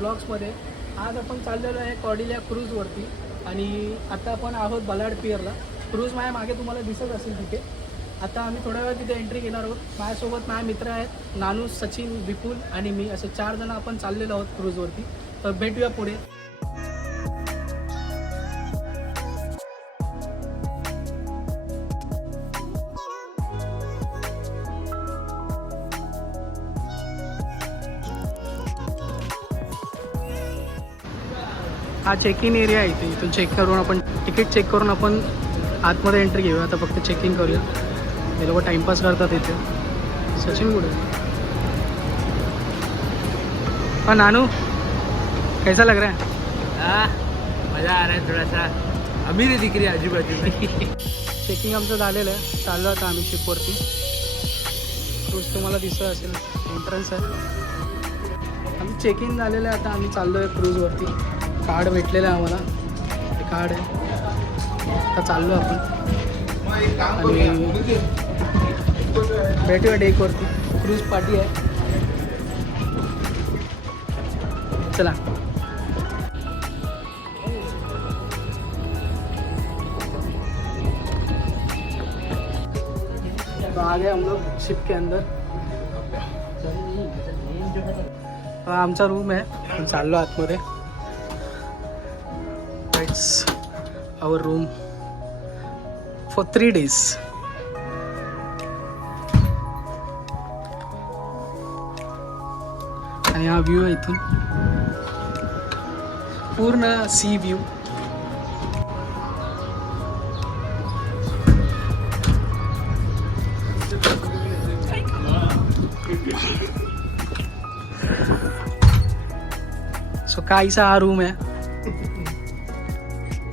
ब्लॉग्समध्ये. आज आपण चाललेलो आहे कॉर्डिलिया क्रूजवरती आणि आता आपण आहोत बलाड पियरला. क्रूज माझ्या मागे तुम्हाला दिसत असेल तिथे. आता आम्ही थोड्या वेळा तिथे एंट्री घेणार आहोत. माझ्यासोबत माझे मित्र आहेत नानू, सचिन, विपुल आणि मी, असे 4 जण आपण चाललेलो आहोत क्रूजवरती. तर भेटूया पुढे. हा चेक इन एरिया आहे इथे. इथून चेक करून आपण तिकीट चेक करून आपण आतमध्ये एंट्री घेऊया. आता फक्त चेकिंग करूया. हे लोक टाइमपास करतात इथे. सचिन कुठे? हाँ नानू, कैसा लग रहा है? मज़ा आ रहा है. थोड़ा सा अमीर दिख रही है आजूबाजू में. चेकिंग आमचं झालेलं आहे. चाललो आता आम्ही शिपवरती. क्रूज तुम्हाला दिसत असेल, एंट्रन्स आहे. आम्ही चेक इन झालेलं आहे. आता आम्ही चाललो आहे क्रूजवरती. कार्ड भेटलेलं आहे आम्हाला. ते कार्ड आहे. आता चाललो आपण आणि भेटूया डेकवरती. क्रूज पार्टी आहे. चला. तो आ गए हम लोग शिप के अंदर. हा आमचा रूम आहे. आपण चाललो आतमध्ये. It's our room for 3 days. आणि हा व्ह्यू आहे इथून, पूर्ण सी व्ह्यू. सो काहीसा हा रूम आहे.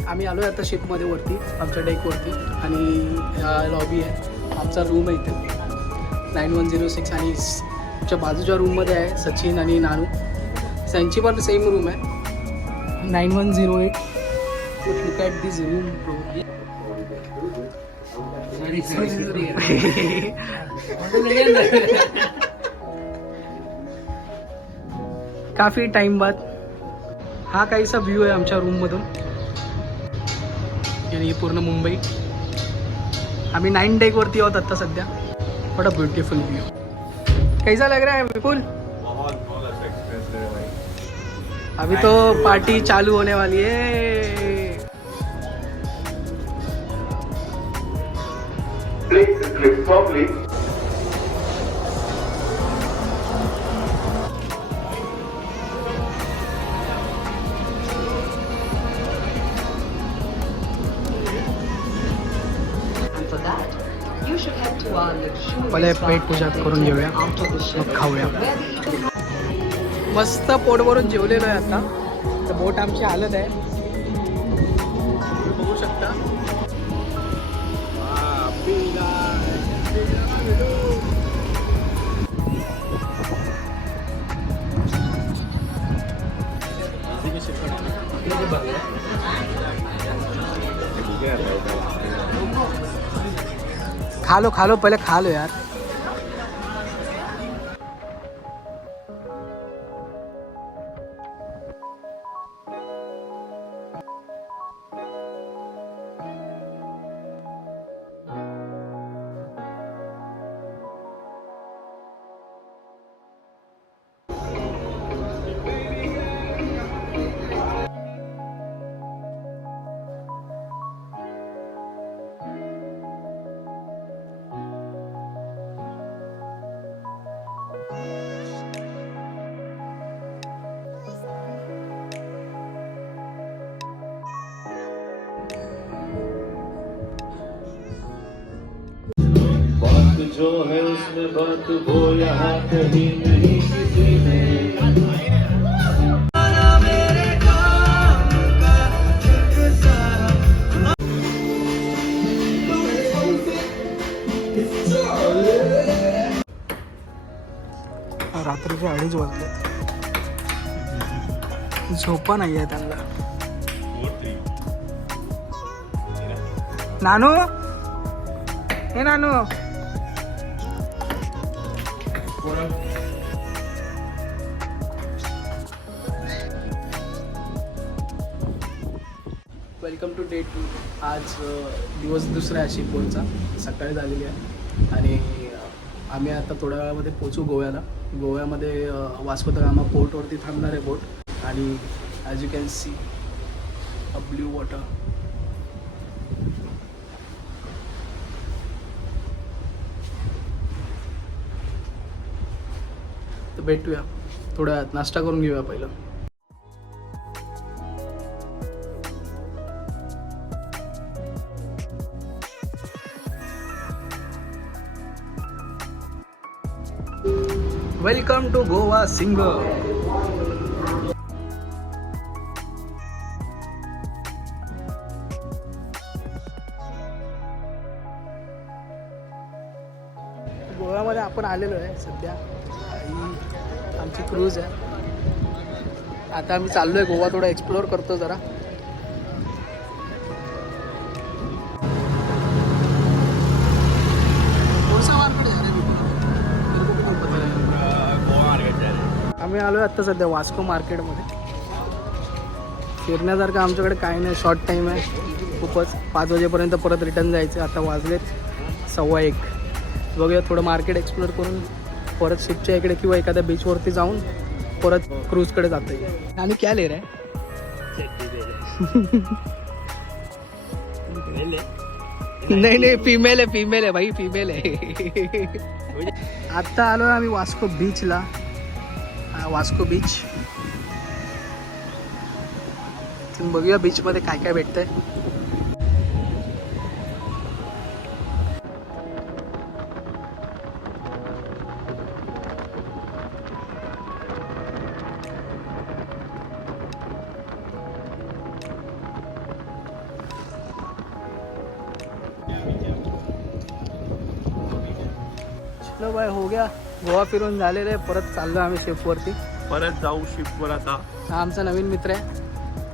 आम्ही आलो आहे आता शिपमध्ये वरती, आमच्या डेकवरती. आणि लॉबी आहे. आमचा रूम आहे इथे 9106. आणि आमच्या बाजूच्या रूममध्ये आहे सचिन आणि नानू. त्यांची पण सेम रूम आहे 9108. Look at this room bro. Coffee time बाद हा काहीसा व्ह्यू आहे आमच्या रूममधून. आणि पूर्ण मुंबई. आम्ही 9 डेकवरती आहोत आता सध्या. What a beautiful view. कैसा लग रहा है विपुल? बहुत एक्सपीरियंस है भाई. अभी तो पार्टी चालू होने वाली है. पहिले पेट पूजा करून घेऊया, मग खाऊया. मस्त पोट भरून जेवलेलो आहे आता. तर बोट आमची हालत आहे, बघू शकता. खा लो पहले खा लो यार. जो है उसमें बात वो यहाँ कहीं नहीं किसी ने. रात्रीचे 2:30 वाजले. झोपा नाही आहे त्यांना. नानू, हे नानू, वेलकम टू डे 2. आज दिवस दुसरा आहे शिपोरचा, सकाळी झालेली आहे आणि आम्ही आता थोड्या वेळामध्ये पोचू गोव्याला. गोव्यामध्ये वास्को द गामा पोर्टवरती थांबणार आहे बोट आणि as you can see a blue water. तर भेटूया थोड्या वेळात, नाश्ता करून घेऊया पहिलं. Welcome to Goa singer. गोव्यामध्ये आपण आलेलो आहे सध्या. ही आमची क्रूज आहे. आता आम्ही चाललो आहे गोवा, थोडा एक्सप्लोअर करतो जरा. आम्ही आलो आहे आत्ता सध्या वास्को मार्केटमध्ये. फिरण्यासारखं आमच्याकडे काही नाही, शॉर्ट टाईम आहे खूपच. 5 वाजेपर्यंत परत रिटर्न जायचं. आता वाजलेत 1:15. बघूया थोडं मार्केट एक्सप्लोअर करून परत शिपच्या इकडे किंवा एखाद्या बीचवरती जाऊन परत क्रूजकडे जाता येईल. आणि क्या ले रहा नाही फीमेल आहे भाई, फीमेल आहे. आत्ता आलो आम्ही वास्को बीचला. वास्को बीच. बघूया बीचमध्ये काय काय भेटतंय. चलो बाय, हो गया. गोवा फिरून झालेलं आहे. परत चाललो आम्ही शिपवरती. परत जाऊ शिपवर आता. हा आमचा नवीन मित्र आहे.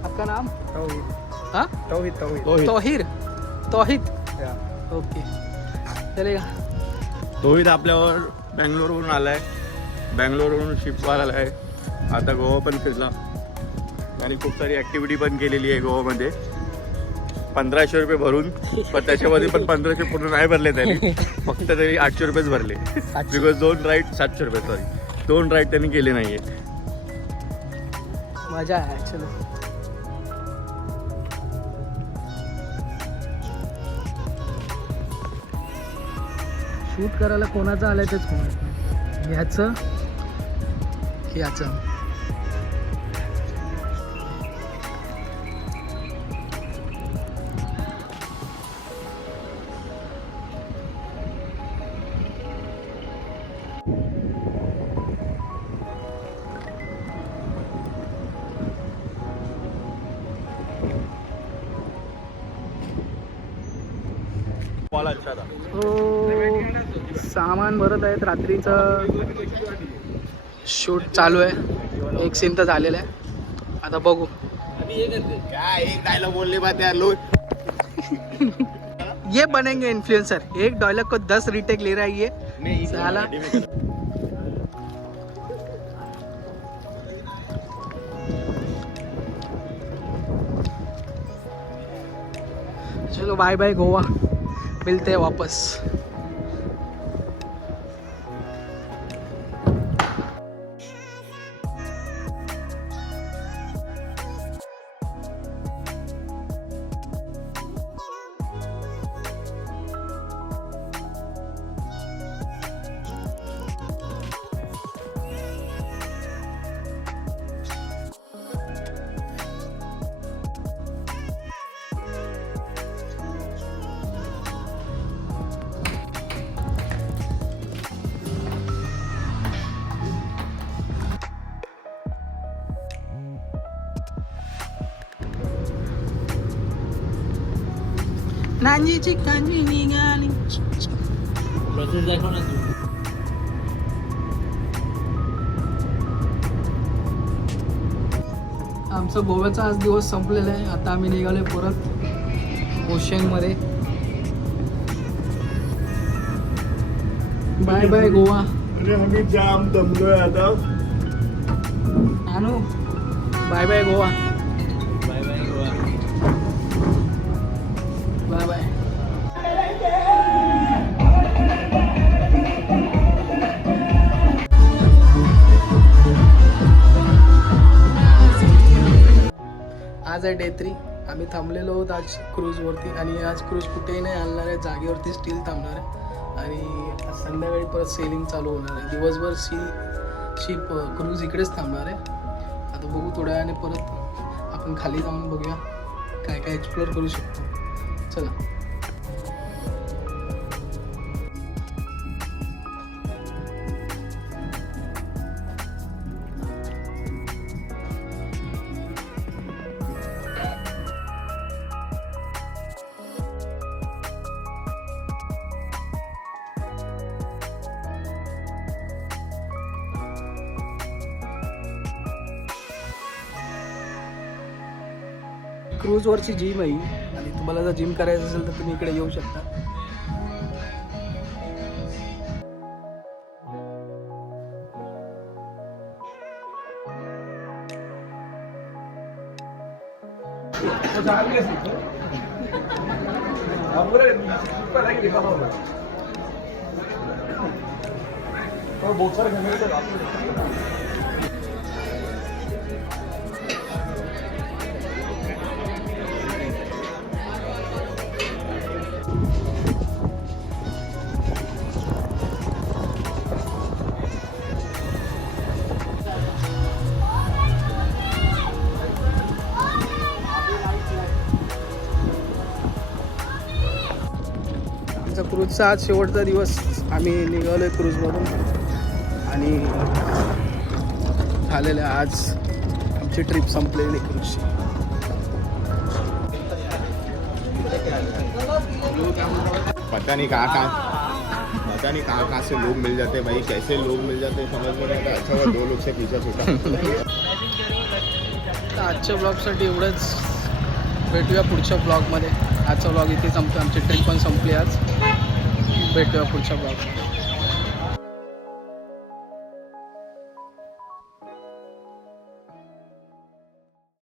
आपका नाम? हाँ तौहीद. ओके चलेगा. तोहित आपल्यावर बँगलोरवरून आलाय. बँगलोरवरून शिपवर आलाय. आता गोवा पण फिरला आणि खूप सारी ॲक्टिव्हिटी पण केलेली आहे गोवामध्ये. 1500 रुपये भरून, पण त्याच्यामध्ये पण 1500 पूर्ण नाही भरले त्यांनी. फक्त तरी 800 रुपयेच भरले. बिकॉज 2 राईड 700 रुपये, सॉरी 2 राईड त्यांनी केले नाही आहेत. मजा आहे. चलो शूट करायला कोणाचं आलंय तेच कोणाचं. ह्याचं सामान भरत आहेत. रात्रीचं शूट चालू आहे. एक सीन तर झालेला आहे. आता बघू. काय एक डायलॉग बोलले बा त्या लोक. ये बनेंगे इन्फ्लुएंसर. एक डायलॉग को 10 रीटेक ले रहा है ये साला. चलो बाय बाय गोवा, मिलते हैं वापस. नांजीची कांजी निघाली. प्रोसेस दाखव ना तू. आमचं गोव्याचा आज दिवस संपलेला आहे. आता आम्ही निघालोय परत ओशनमध्ये. Bye bye Goa. आम्ही जाम दमलोय आता. आणू bye bye Goa. Bye bye Goa. आज आहे डे 3. आम्ही थांबलेलो आहोत आज क्रूजवरती आणि आज क्रूज कुठेही नाही हलणार आहे, जागेवरती स्टील थांबणार आहे आणि आज संध्याकाळी परत सेलिंग चालू होणार आहे. दिवसभर शिप क्रूज इकडेच थांबणार आहे. आता बघू थोड्या वेळाने परत आपण खाली जाऊन बघूया काय काय एक्सप्लोअर करू शकतो. चला. क्रूजवरची जिम आहे आणि तुम्हाला जर जिम करायचं असेल तर तुम्ही इकडे येऊ शकता. आमचा क्रूजचा आज शेवटचा दिवस. आम्ही निघालो आहे क्रूजमधून आणि झालेलं आहे आज आमची ट्रिप संपलेली क्रूजची. पता नहीं कहाँ से लोग मिल जाते हैं भाई, कैसे लोग मिल जाते हैं समझ में नहीं आता. अच्छा हुआ 2 लोग से पीछा छूटा. तर आजच्या ब्लॉगसाठी एवढंच. भेटूया पुढच्या ब्लॉगमध्ये. आजचा ब्लॉग इथे संपतो. आमची ट्रिप पण संपली आज. भेटूया पुढच्या ब्लॉगमध्ये.